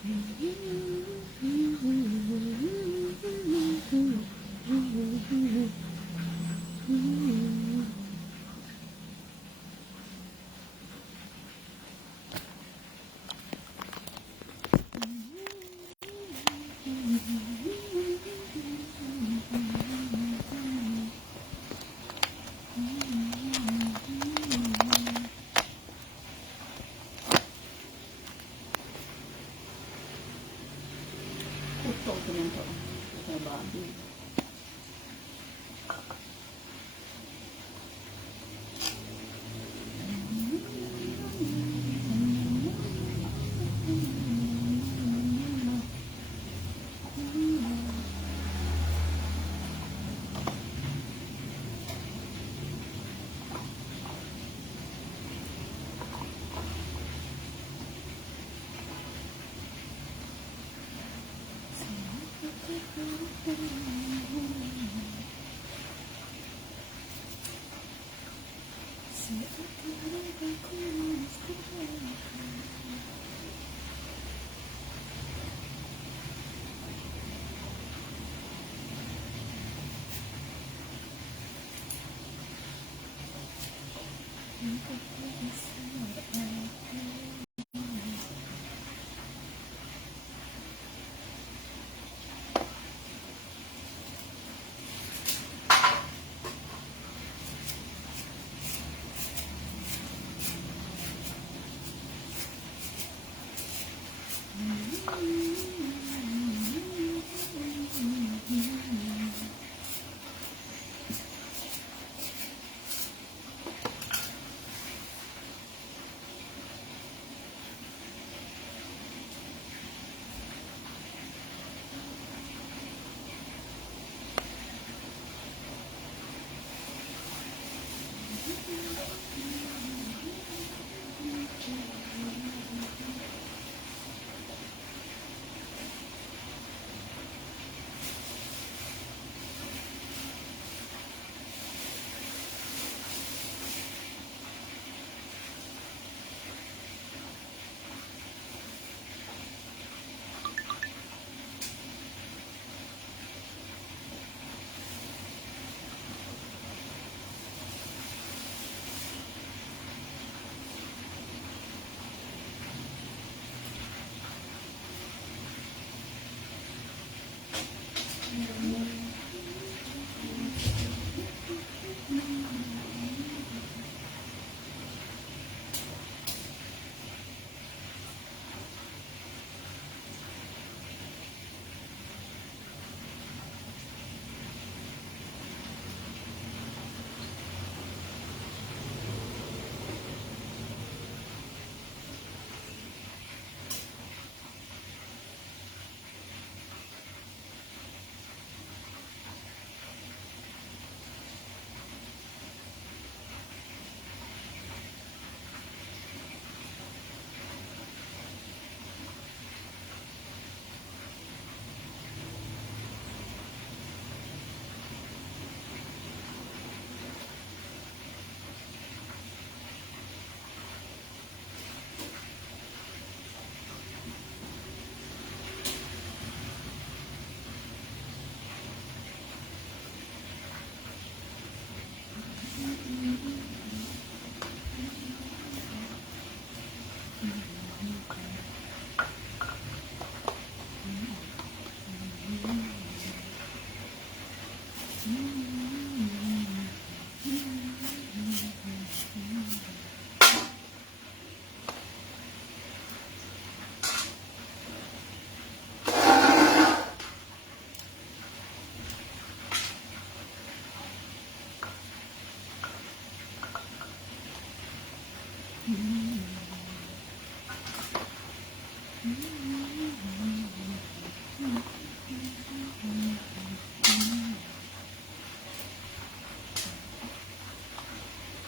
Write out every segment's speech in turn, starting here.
Ito, pinanto. Ito, babi.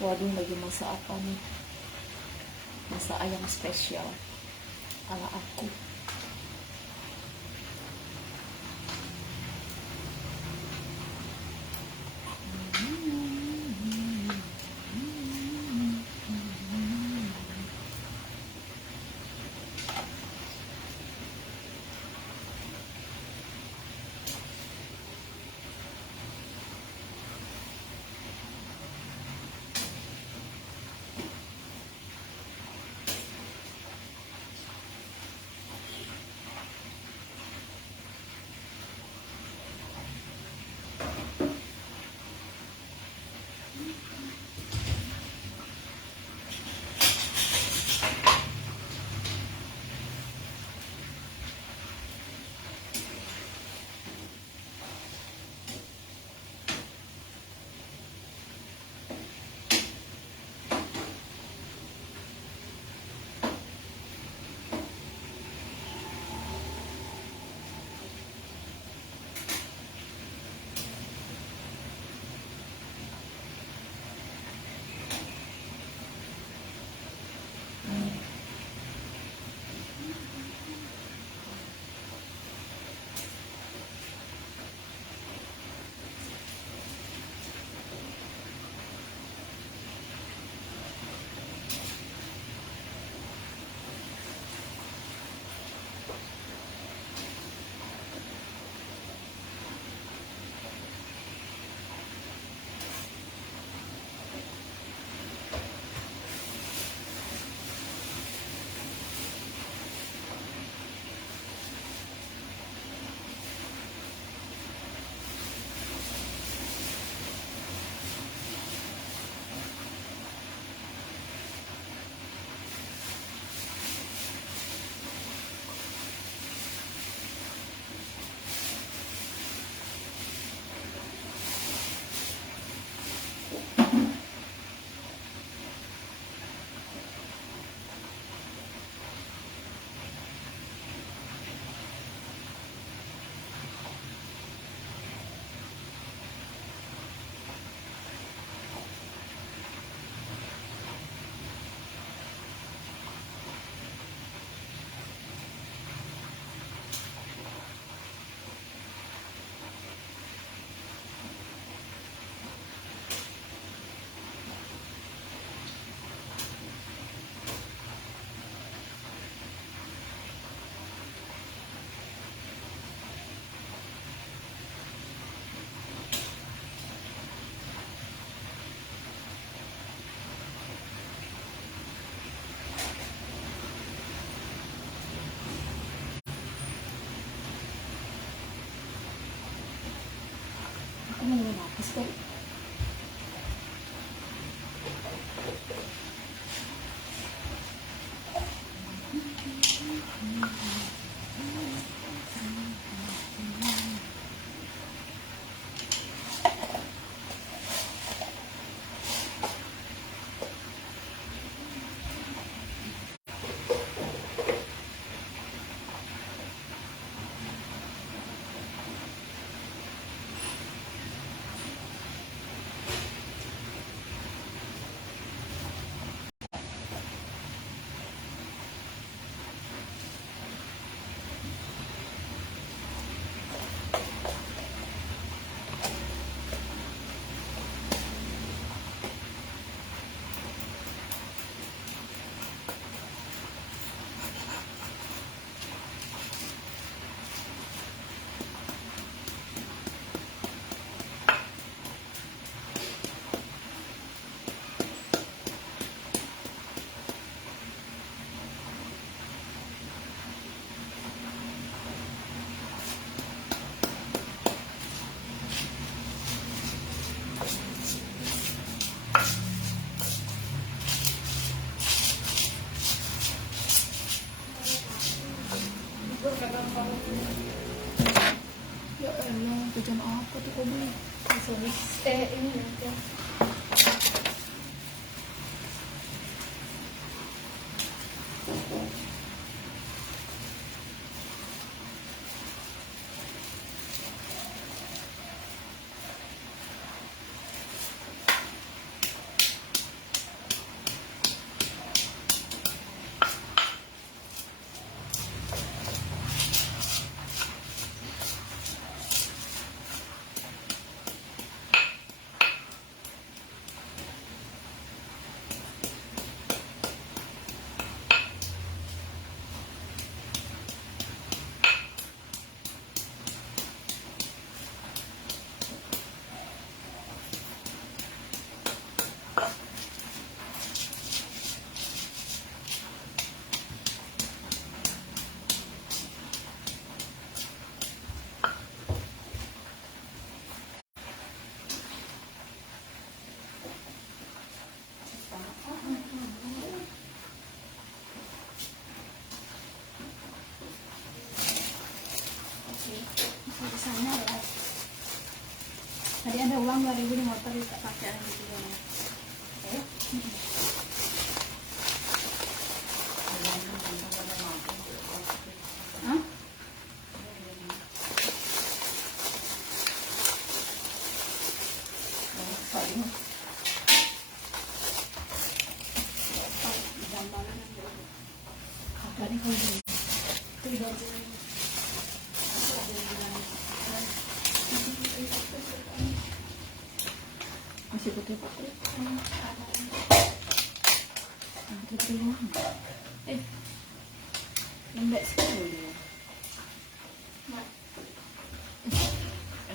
Pwedeng lagi masaak kami. Masa ayam spesial. Ala aku. Ano naman napas ko? Ya Allah, jajan apa tuh kau beli? Ini nanti. Di sana ya. Tadi ada uang 2.000 di motor tak pakai yang gitu ya. Hah? Tadi kalau tidak Masih putih-putih. Lembek sekali dia.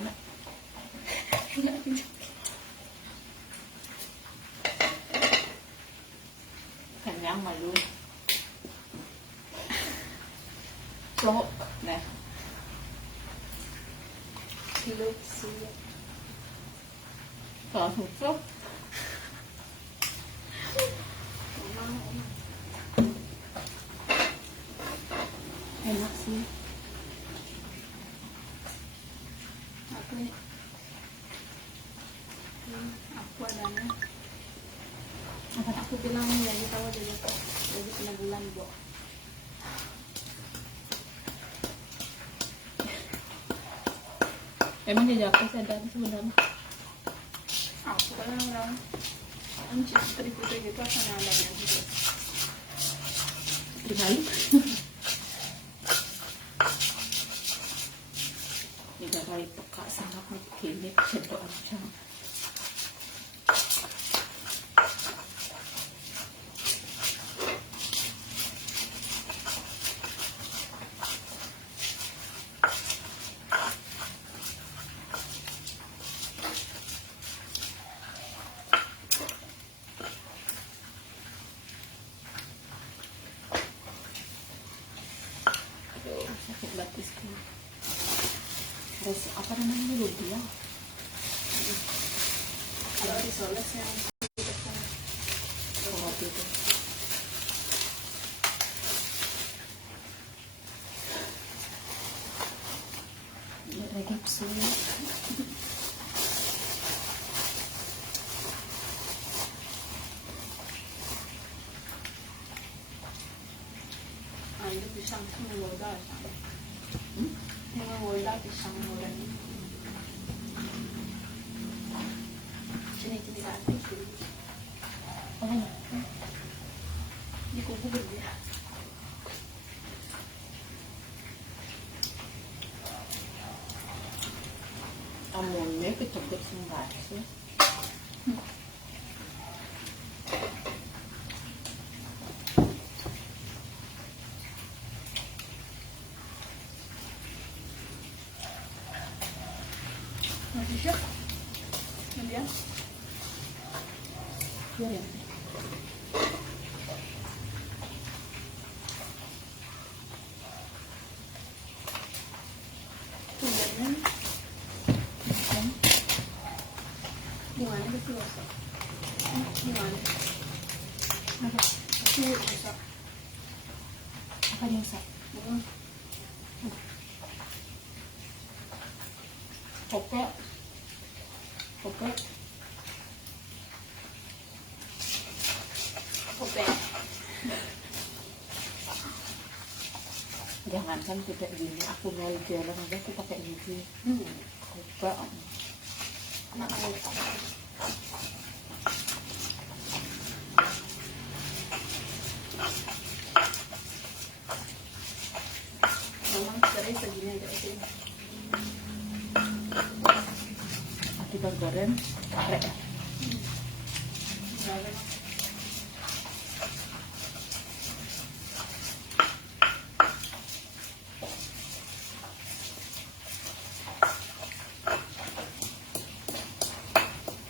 Enak. Kenyang malu. Cowok, nah. kilo sih. Kalau susu, Enak sih. Aku adanya. Aku bilang ya kita tahu jadi kena bulan bu. emang dia apa sih ada sebenarnya? Aku kan orang anjir putih-putih gitu akan adanya gitu. Sekali. 3 kali peka sangat mikir sedot aja. Sakit batisku. Harus apa namanya lumpia? Kalau disoles yang Oh, gitu. Ada gipsum. itu pisang menggoda menggoda pisang menggoda sini tidak ada itu di kubu gede Amunnya kecebet sih. masih siap kemudian Ya. kemudian di mana itu rusak di mana Apa? itu rusak Apa yang rusak? Oke. Oke. oke Jangankan tidak gini, aku mau jalan aja aku pakai gigi. Oke. anak anak memang sering segini aja sih Akibat goreng karek.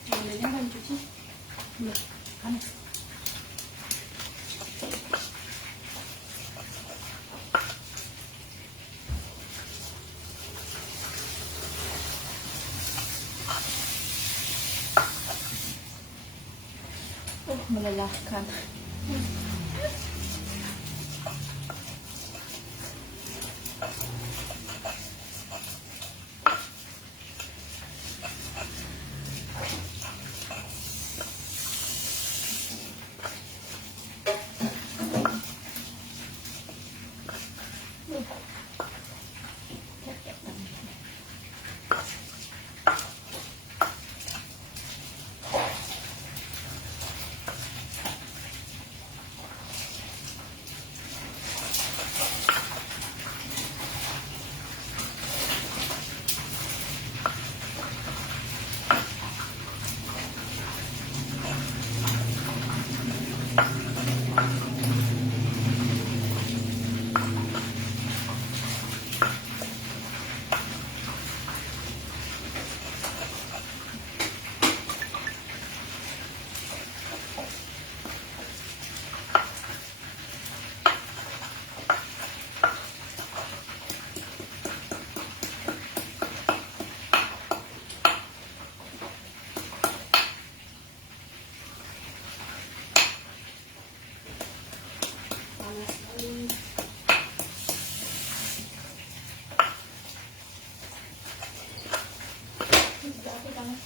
Mobilnya kan cuci Belum. Panas. Melelahkan. panas sekali juga aku panas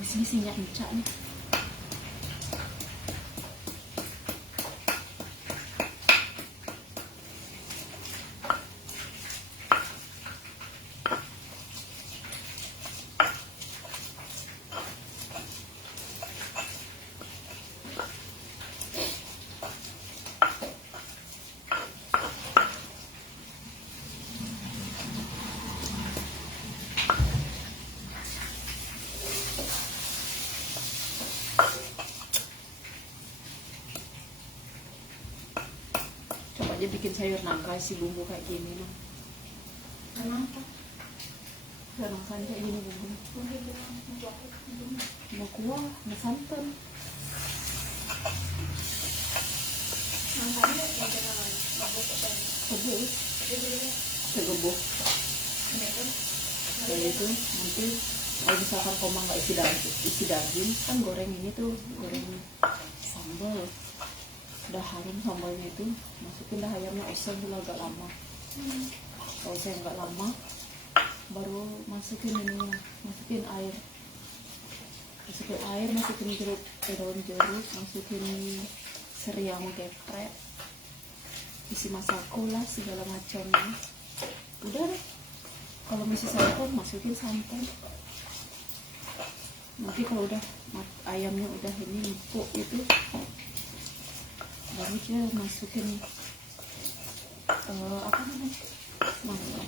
Di sini sinyak encak nih. Coba aja bikin sayur nangka isi bumbu kayak gini nah. kenapa Garang saja gini bumbu. Mau kuah, mau santan. Angkanya yang kenal mabuk apa? Rebus, Jadi segebuk. itu Dan itu nanti kalau misalkan koma nggak isi daging kan goreng ini tuh goreng sambal. Udah harum sambalnya itu, masukin dah ayamnya, oseng dulu agak lama. Kalau saya nggak lama, baru masukin ininya, masukin air, masukin jeruk, daun jeruk, masukin seriang geprek, isi masako lah segala macamnya. Udah deh. Kalau masih santan masukin santan. Nanti kalau udah ayamnya udah ini empuk itu, baru dia masukin apa namanya, mangga.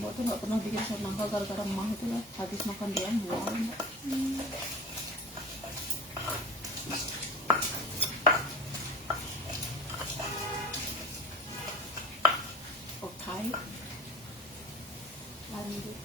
Mbak tuh nggak pernah bikin sop nangka gara-gara mah itu lah, habis makan dia buang. Oke, lanjut.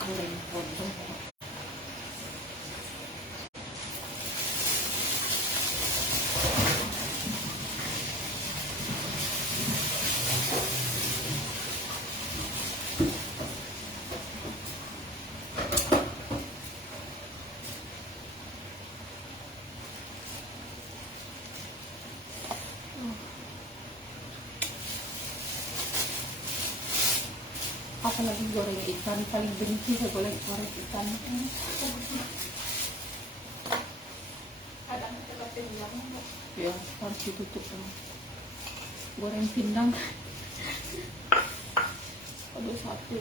Goreng potong. Apalagi goreng ikan, paling benci saya goreng ikan. kadang kita bilang Ya harus ditutup. Goreng pindang. Aduh satu.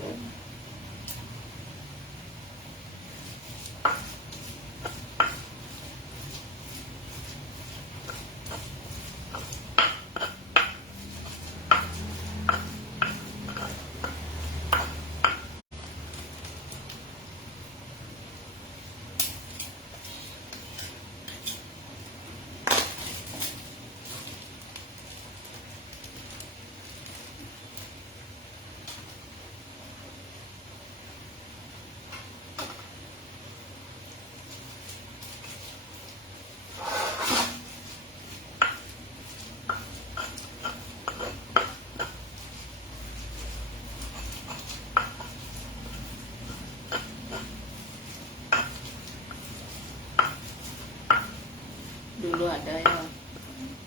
Dulu ada ya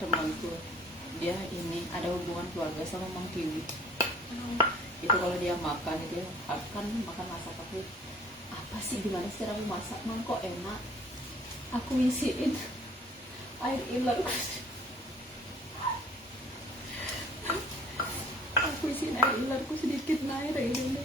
temanku, dia ini ada hubungan keluarga sama Mang Kiwi. Itu kalau dia makan itu kan makan masak aku, apa sih gimana sih cara masak Mang kok enak, aku isiin air iler, aku isiin air ilerku sedikit naik ini.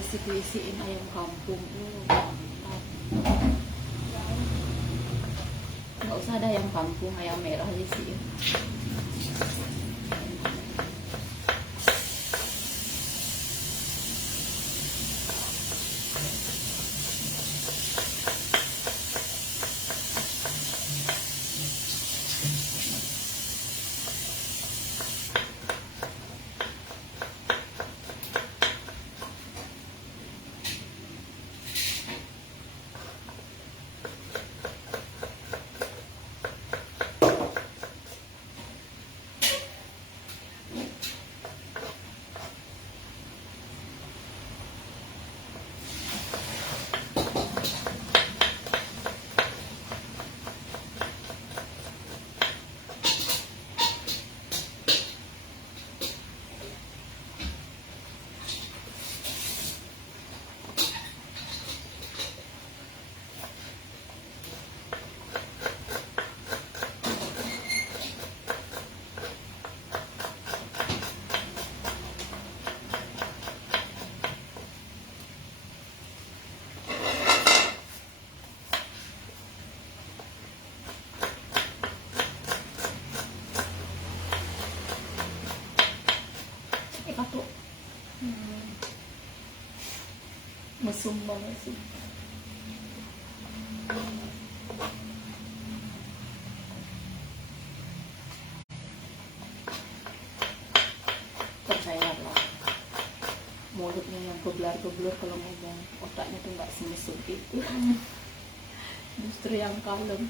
isiin ayam kampung. Mantap. Nggak usah ada ayam kampung, ayam merah isiin. Tuh mesum banget sih. Percayalah, mulutnya yang geblar-geblar kalau ngomong, otaknya tuh nggak semesum itu. Justru yang kalem.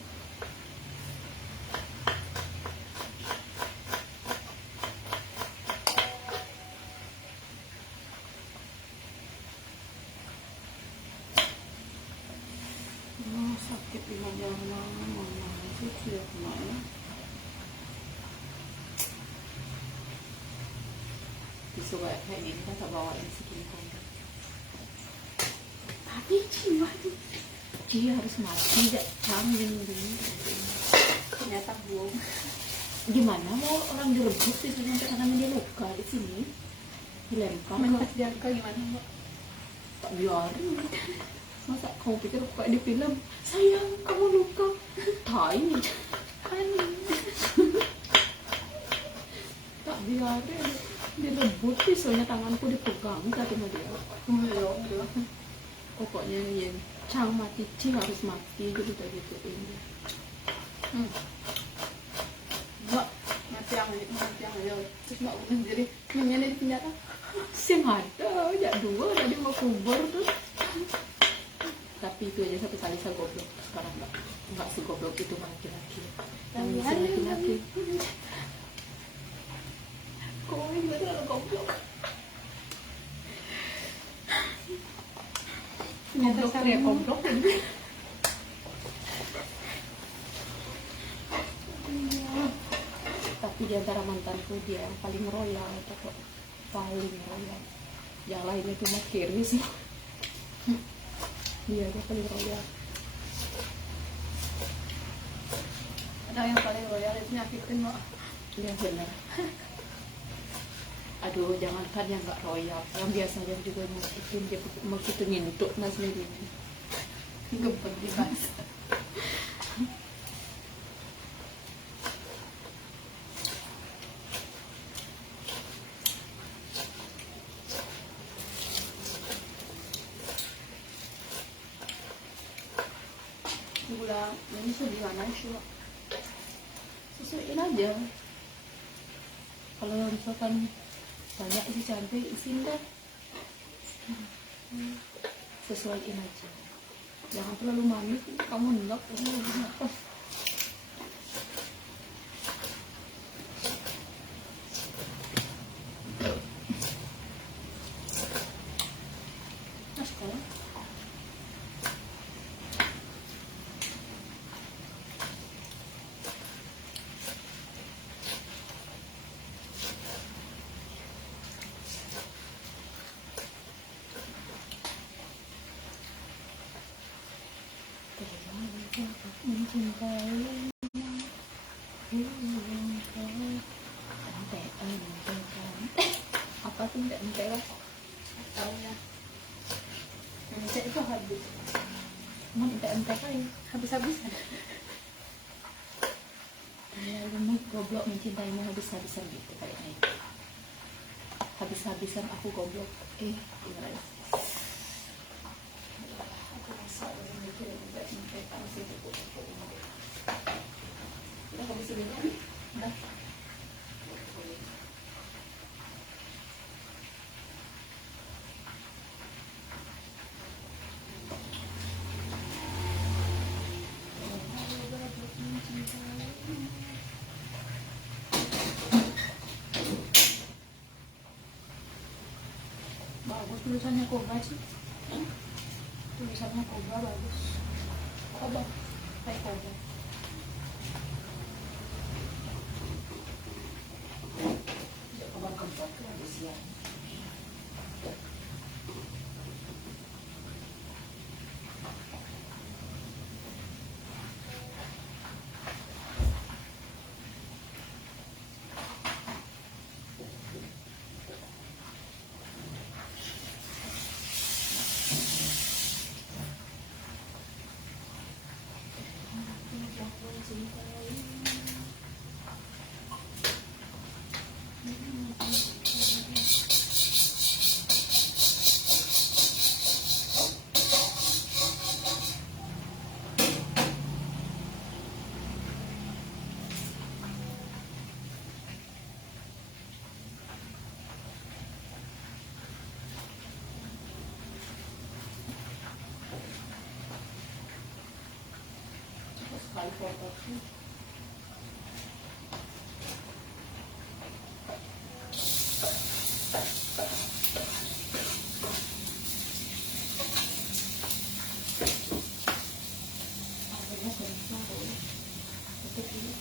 Sakit di mana itu sudah kemana? Disuruh kayak gini kan tak bawain segini kan. Tapi jiwa tuh dia harus mati, tidak canggih gini. Ternyata bohong. Gimana mau orang direbut itu sampai tangannya dia luka di sini, dilempar. Mentas jangka gimana Mbak? Tak biarin. Masa kau pikir kayak di film, sayang kamu luka, tai kan. Tak biarin, direbut pisaunya, tanganku dipegang tadi sama dia. Pokoknya yang cang mati, cing harus mati gitu kayak gitu ini. Mbak, mati yang aja. Terus Mbak udah jadi minyak di penjara. Sing ada, ya dua tadi mau kubur tuh. Tapi itu aja satu kali saya goblok. Sekarang nggak segoblok itu laki-laki. Yang laki-laki. Kok ini beneran goblok? Goblok teriak goblok. Tapi di antara mantanku dia yang paling royal, atau paling royal. Yang lainnya cuma kiri sih. Dia paling royal. Ada yang paling royal itu nyakitin Mbak. Iya benar. Aduh, jangankan yang nggak royal, yang biasanya juga nyakitin, dia begitu ngintuk mas sendiri. Gebet di bas. Gula ini segimana sih Mbak? Sesuaiin aja. Kalau misalkan banyak isi cabai, isiin deh. Sesuaiin aja. Jangan terlalu manis, kamu enak. Mas kalau mencintai apa tuh nggak lah tahu ya. Bisa itu habis. Cuman ente kan Habis-habisan. ya lu goblok mencintaimu habis-habisan gitu kayaknya. Habis-habisan aku goblok. Gimana ya? Aku rasa udah mikir sampai masih cukup. Udah habis ini kan? Udah. Bagus tulisannya Koba sih. Tulisannya Koba bagus. Koba. Kayak Koba. Kabar keempat tuh ada siang. Sekali foto sih. Akhirnya kencang tuh. Tutup dulu.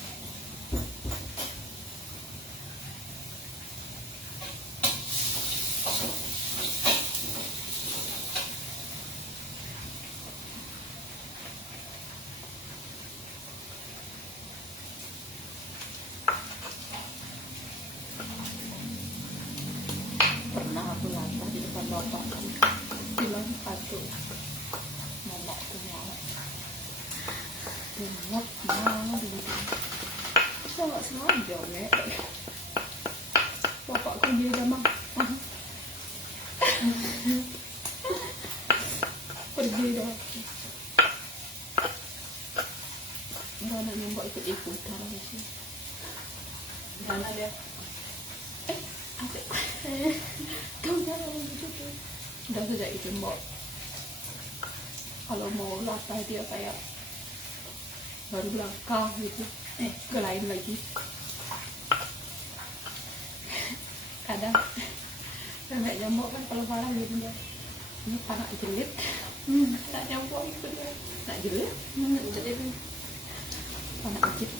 Pernah aku latah di depan bapak bilang patuh momok punya banget mana begitu saya nggak sengaja nek bapakku dia sama pergi dah karena nyoba ikut-ikutan sih karena dia asik kau jangan begitu tuh udah sejak itu mbak kalau mau latah dia kayak baru bilang kah gitu ke lain lagi kadang sampai jambok kan kalau parah gitu ya ini panak jelit nak jambok itu dia nak jelit jadi panak jelit.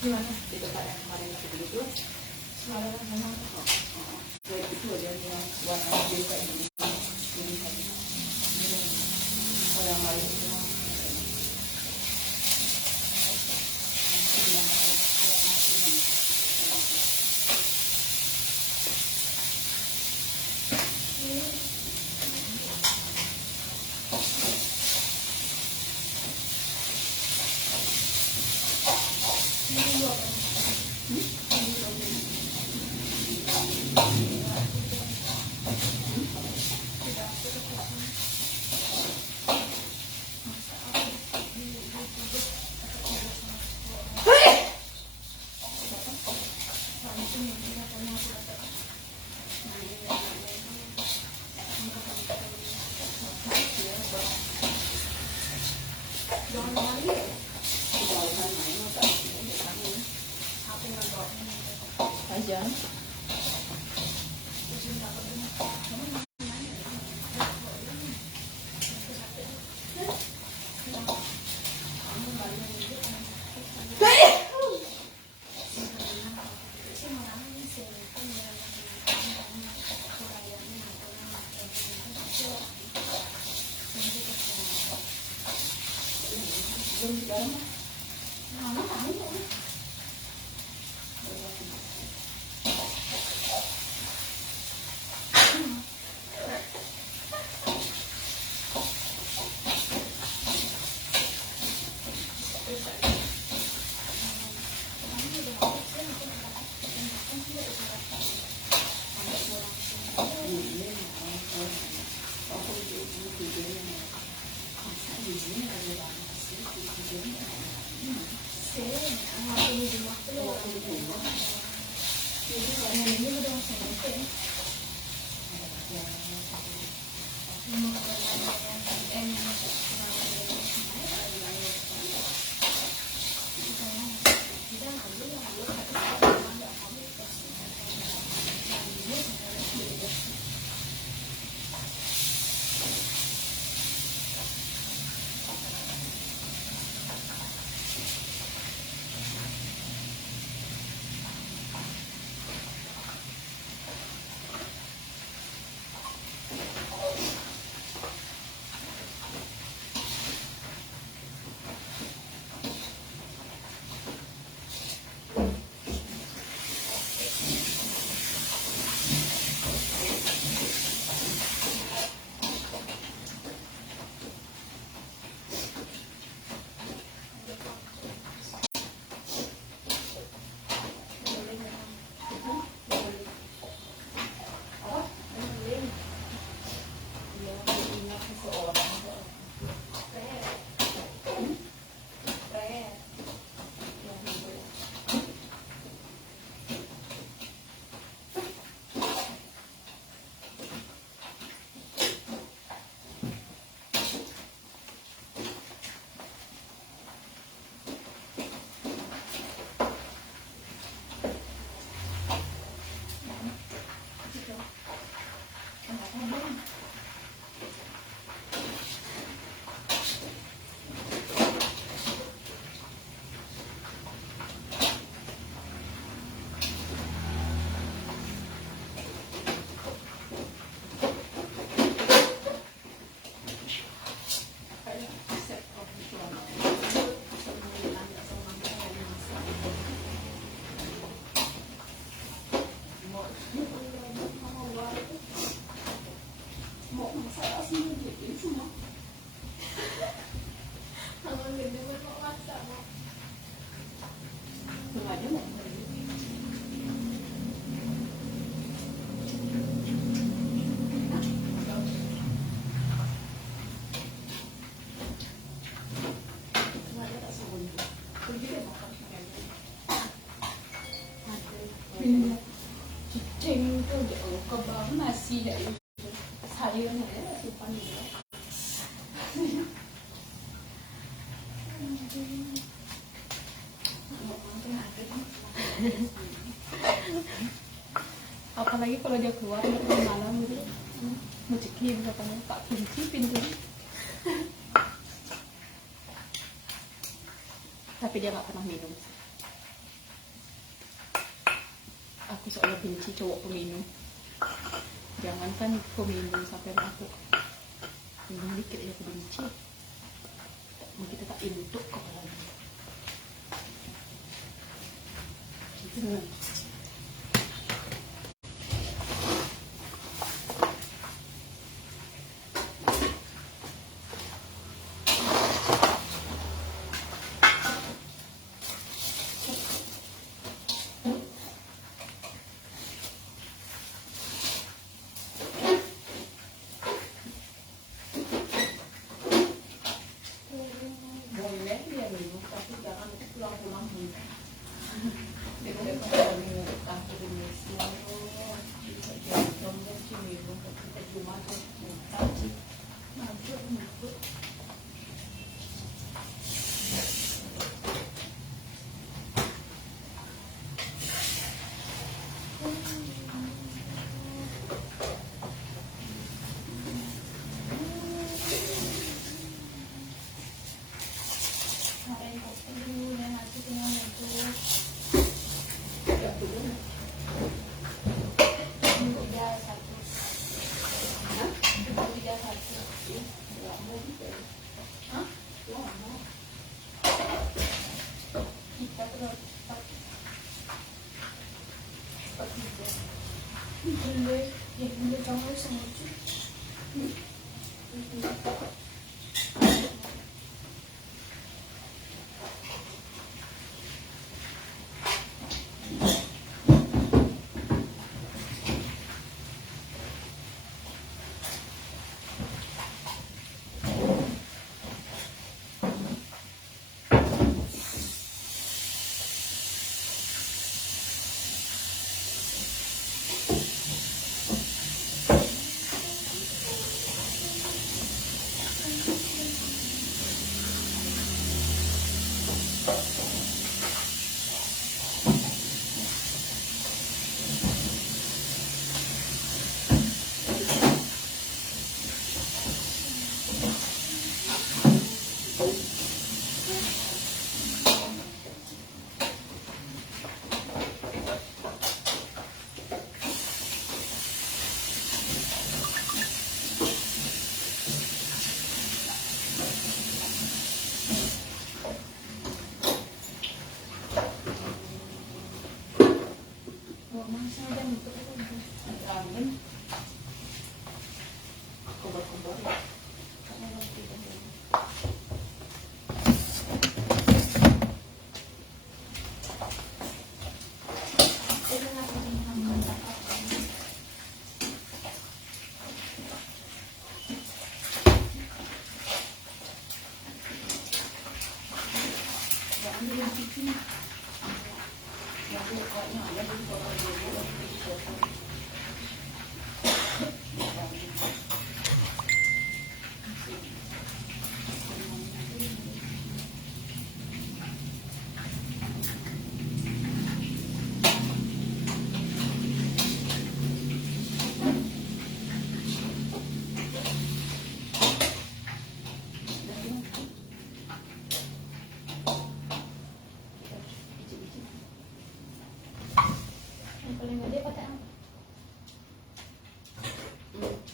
Gimana? Di tempat yang kemarin aku beli itu Suara sama. kayak itu aja yang warna biru kayak gini kalau yang lain itu mah turun sekarang mah. Mama kamu tuh. Cicing tuh jauh ke bawah masih dari sayurnya ya simpan dulu. Apalagi kalau dia keluar malam gitu, mencekik katanya Pak kunci pintunya. Tapi dia nggak pernah minum. Aku soalnya benci cowok peminum. Jangankan peminum sampai mabuk. Minum dikit aja aku benci. Kita tak induk kepalanya. Gitu. Boleh dia minum, tapi jangan pulang-pulang minum. Dia kalau minum aku minum selalu bisa jadi jomblo sih minum, tapi kita cuma tuh tadi mabuk. Ini kamu sama lucu. Angin. Kubur-kubur.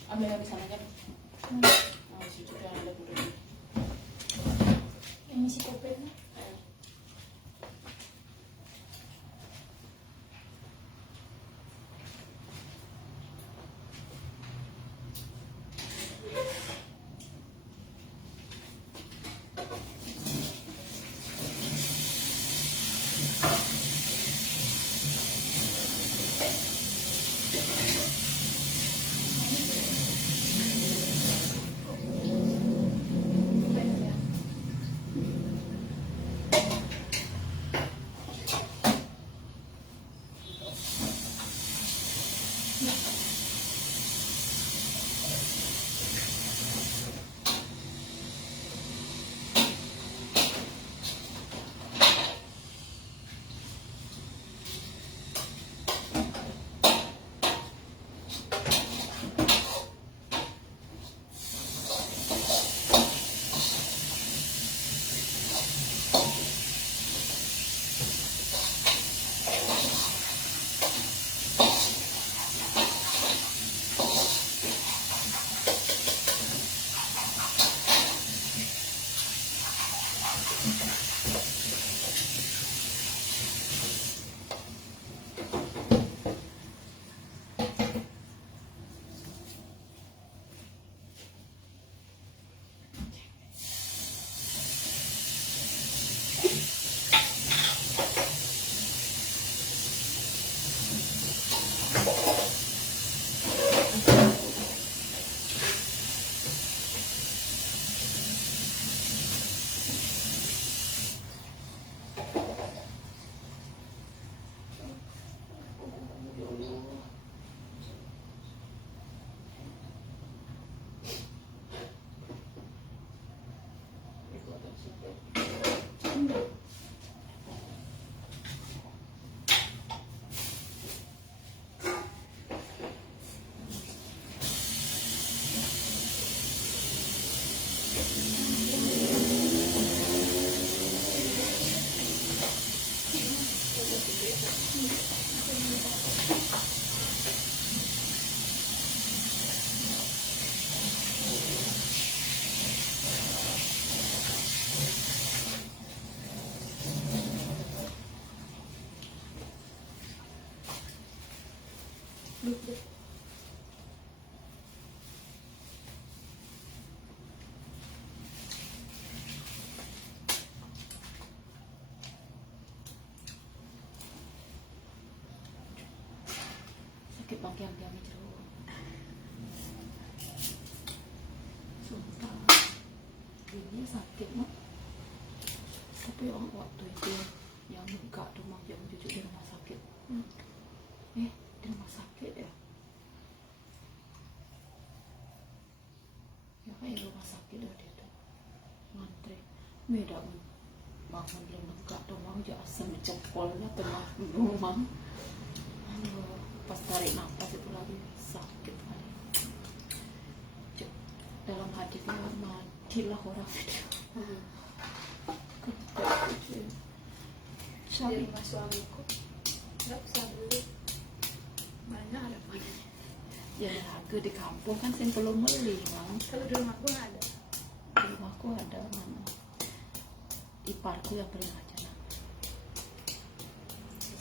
Ambil yang di sana kan. Oh, situ yang ada dulu. Ini si kopetnya. sakit mak. Tapi waktu itu yang buka rumah yang cucu di rumah sakit. Di rumah sakit ya. Ya kayak rumah sakit ada itu. Ngantri. Beda bangun belum buka rumah aja asam jempolnya tengah rumah. Aduh, pas tarik nafas itu lagi sakit kali. Dalam hatinya matilah orang itu. Di rumah suamiku nggak bisa beli, banyak harapannya. Ya harga di kampung kan saya belum beli bang. Kalau di rumahku nggak ada. Di rumahku ada mana? Iparku yang paling aja.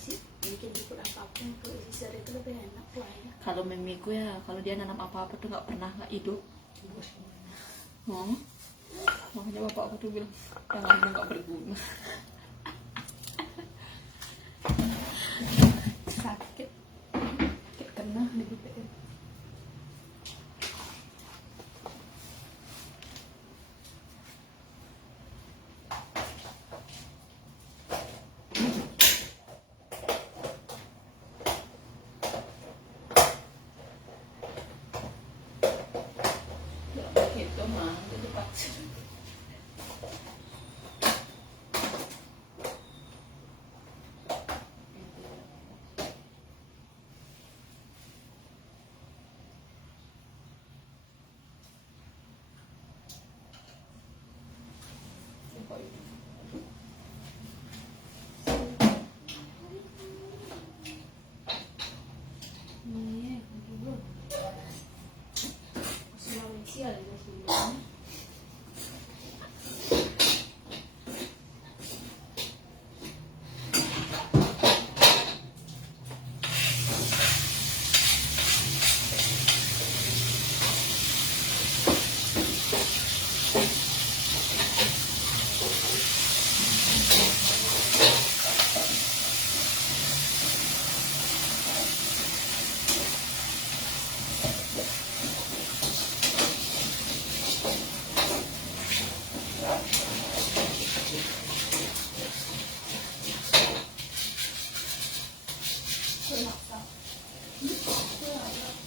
Sih bikin ikut apapun kalau sisir itu lebih enak kuahnya. Kalau memiku ya, kalau dia nanam apa-apa tuh nggak pernah nggak hidup. Makanya bapak aku tuh bilang tanganmu nggak berguna. Sakit kena di BPM. Gitu mah, itu paksa. Nih, dulu. Sulawesi ada di sini.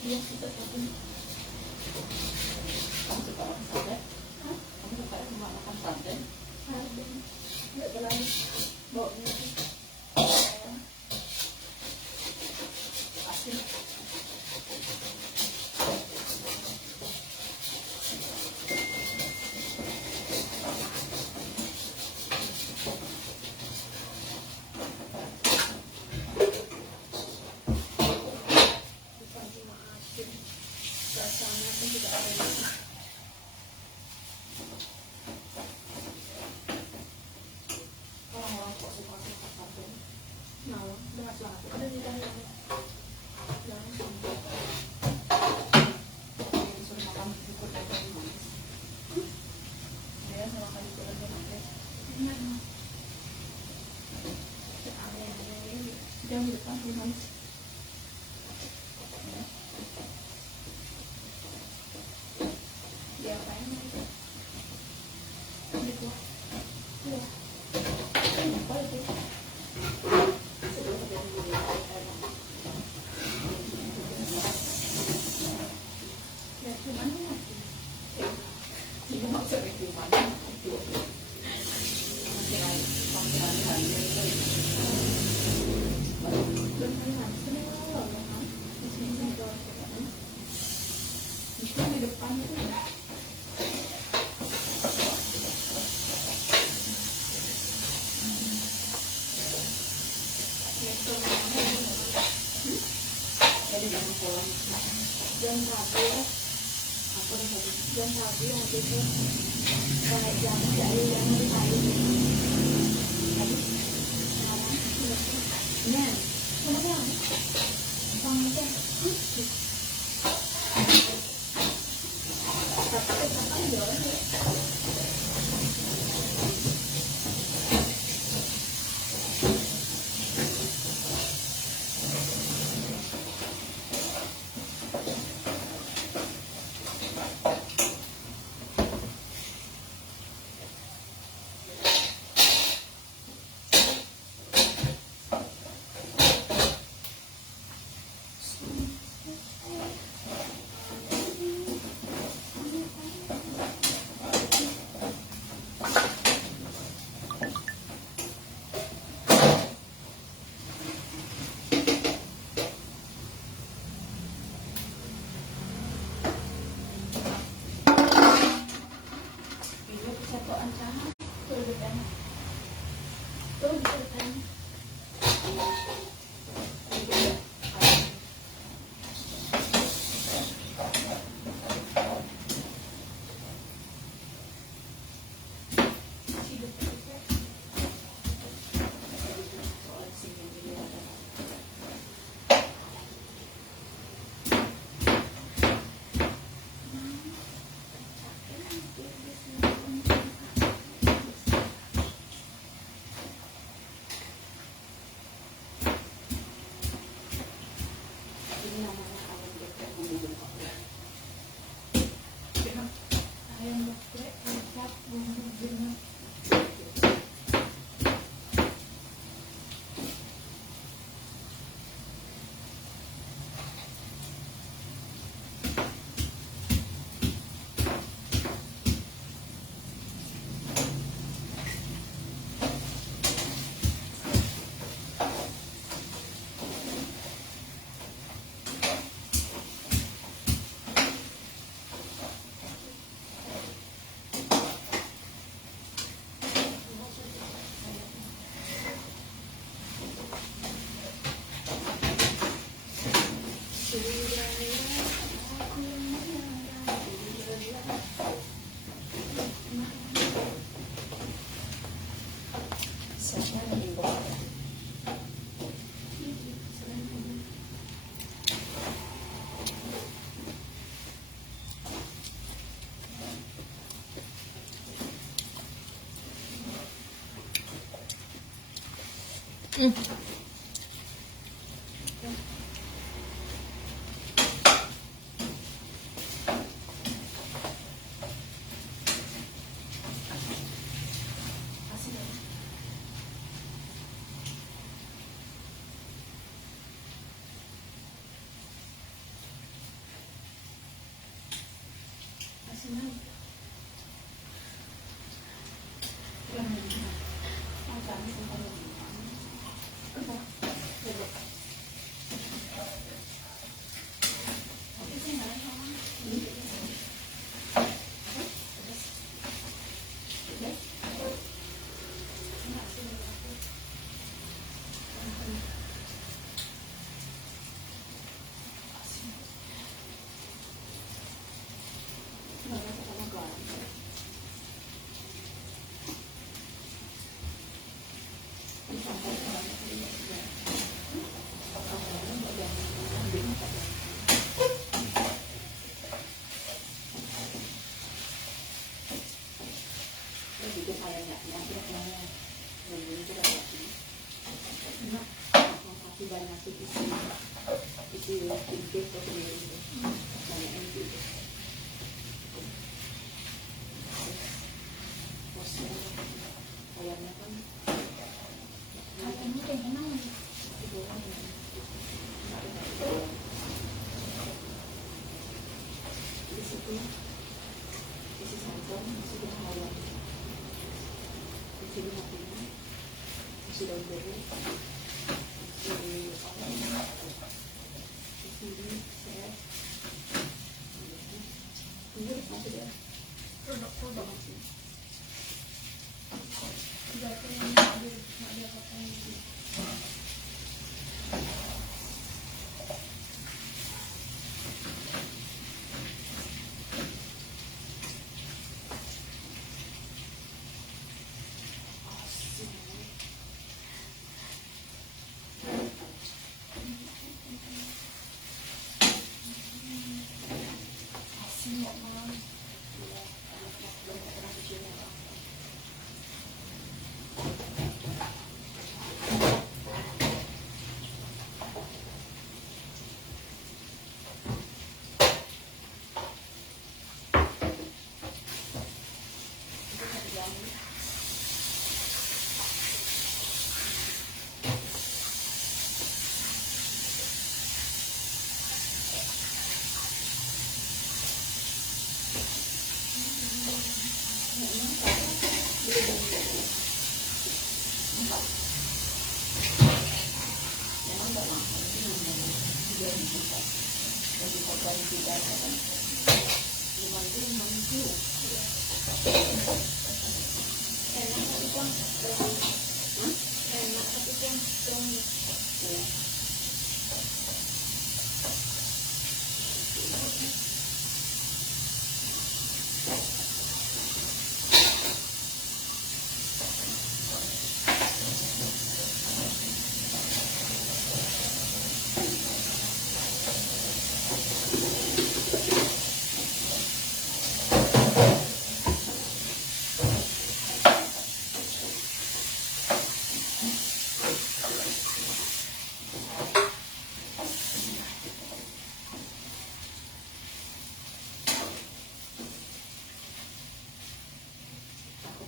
Iya, kita satu. Kamu suka makan sate? Kamu suka makan sate? Nggak terlalu baunya. Asin. Rasanya pun tidak ada. Orang-orang kok suka makan sate? Nah, udah banget. Ada di dalam. Langsung. Disuruh makan bubur dan manis. Dia sama kali bubur dan manis. Jauh di depan tuh manis. Dia apa yang itu? Di kuah. Iya. Apa itu? Sebelum terjadi di Ya cuman mati. ini maksudnya gimana? Itu masih hari Belum mati. Ini loh kan. Di sini ada. itu di depan itu. Jadi jangan pulang. Dan rapi ya. Apa nih tadi? Dan rapi waktu itu. Kayak jamu dari yang di kayu. Tadi. Nah, kemudian. Kemudian. Tapi jualan ya. Hmm. Asinan. Ayamnya kayak gimana? Di situ isi santan sudah halal, di sini hatinya isi daun jeruk, isi apa, di sini saya ini masih ada Produk-produk. masih Tidak perlu nggak dia potong. Asin nggak mau. Enak tapi kan enak tapi kan strong.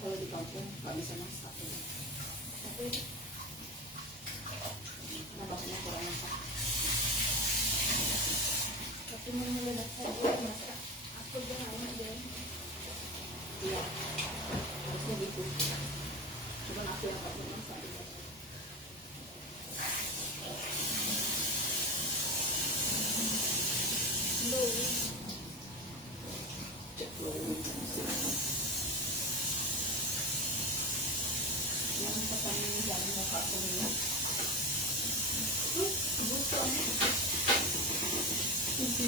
kalau di kampung nggak bisa masak, Tapi nambahnya kurang masak. tapi mulai saya masak. Aku jangan aja. Iya, harusnya gitu. Cuman aku yang nggak bisa masak gitu. Yang pertama jangan muka kuning. Bukan. Isi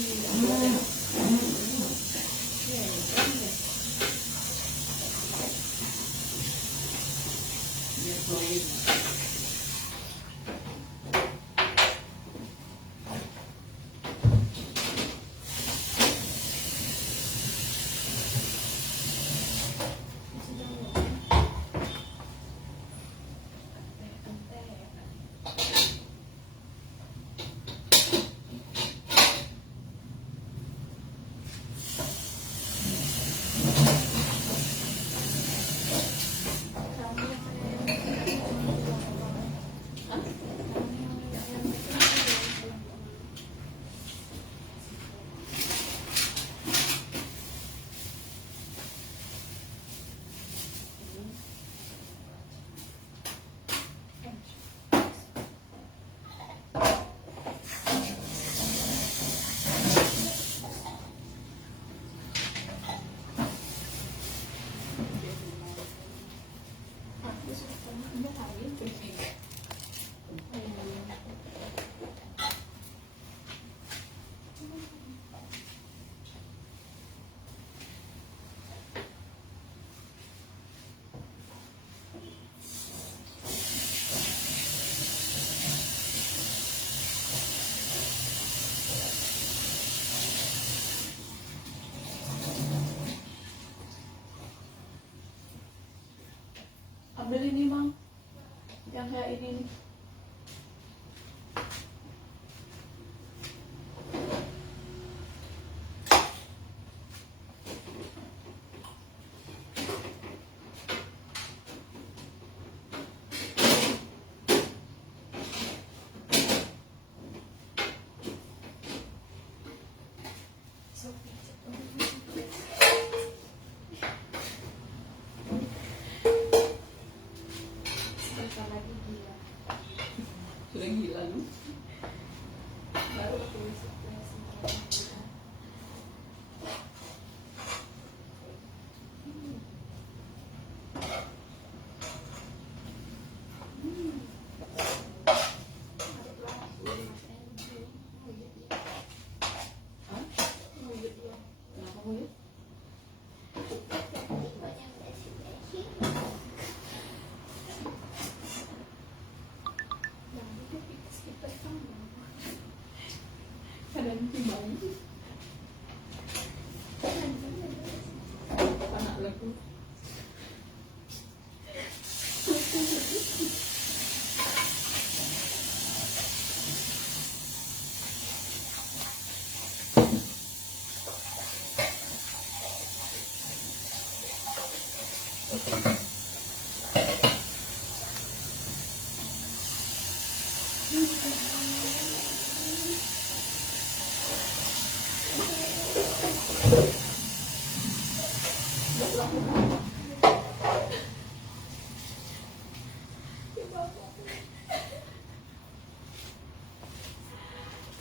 ini. Sebentar lagi gila. Sudah gila lu. Baru tulis surprise. Hah? Kenapa mulut? Kadang timbang. Anak lagu.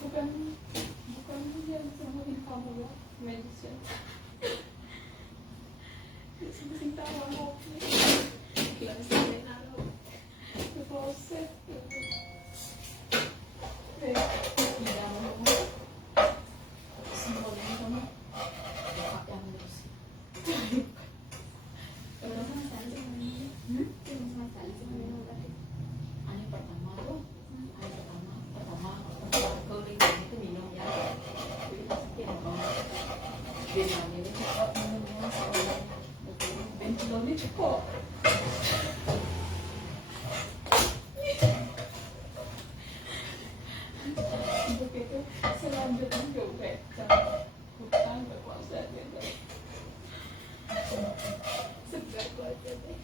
Bukan dia sama kamu ya, medicine. Sing tawa mo. Kila sa nalo. Proses. Tidak mau. Semua ini kamu. Apa yang harus? Ani pertama tuh, keling itu minum ya. Jadi pasti apa? Benangnya ini cepat minumnya soalnya. Bentilonnya cepat. Begitu selanjutnya juga bukan berkuasa gitu. Segar kuasa deh.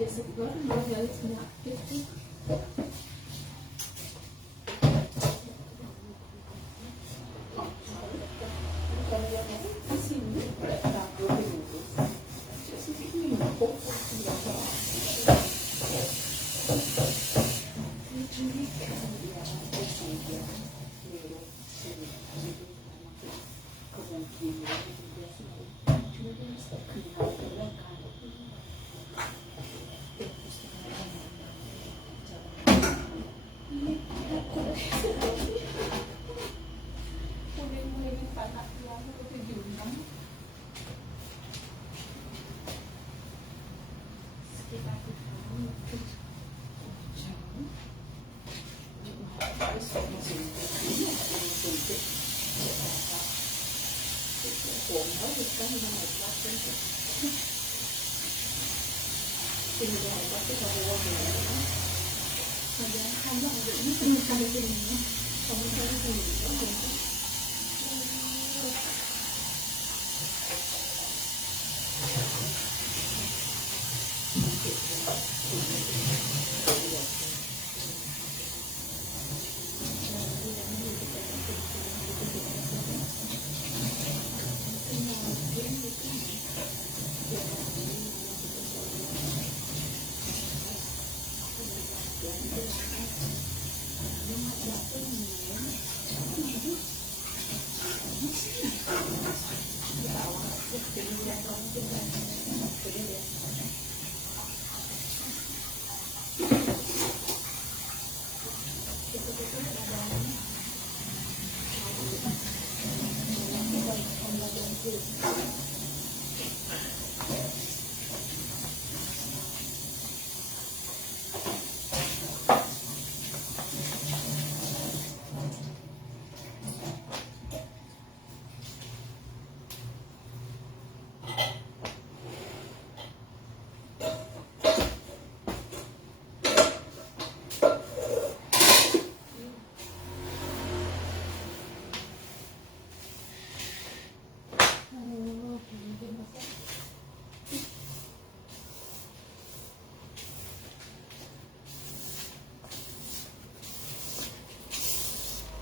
Dia segar, mau balik penyakit sih.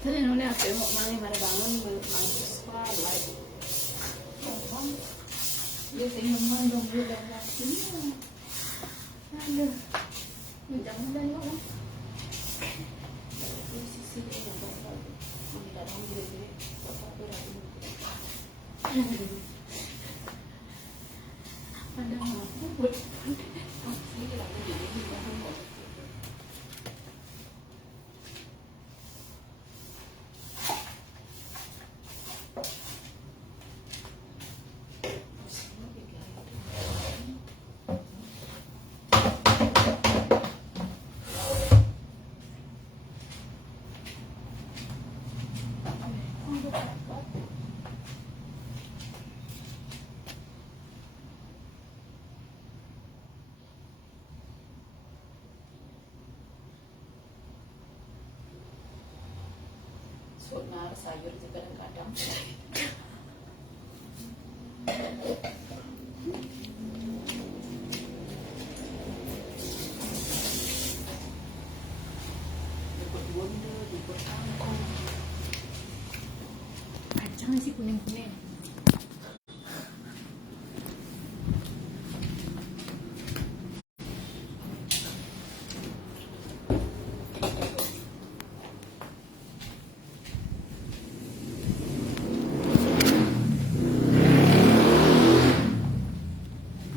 Tadi nuna apa mau mami mana bangun mampus like. Dia tinggal mandong dia dah waktunya. Aduh, jangan dah yuk. Sisi dia yang bawa ini dalam dia apa lagi. Ada apa? Ini lagi dia ini dah. Sonar sayur juga kadang-kadang. Dikut bunda, dikut kangkung. Kacang sih kuning-kuning.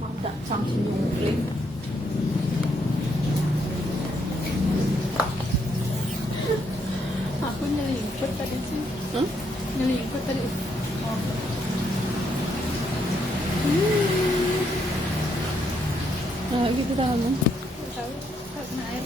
Mantap Samsung Yungkling. Aku nyelimpet tadi sih. Nyelimpet tadi. Nah, gitu dah, Tahu karena air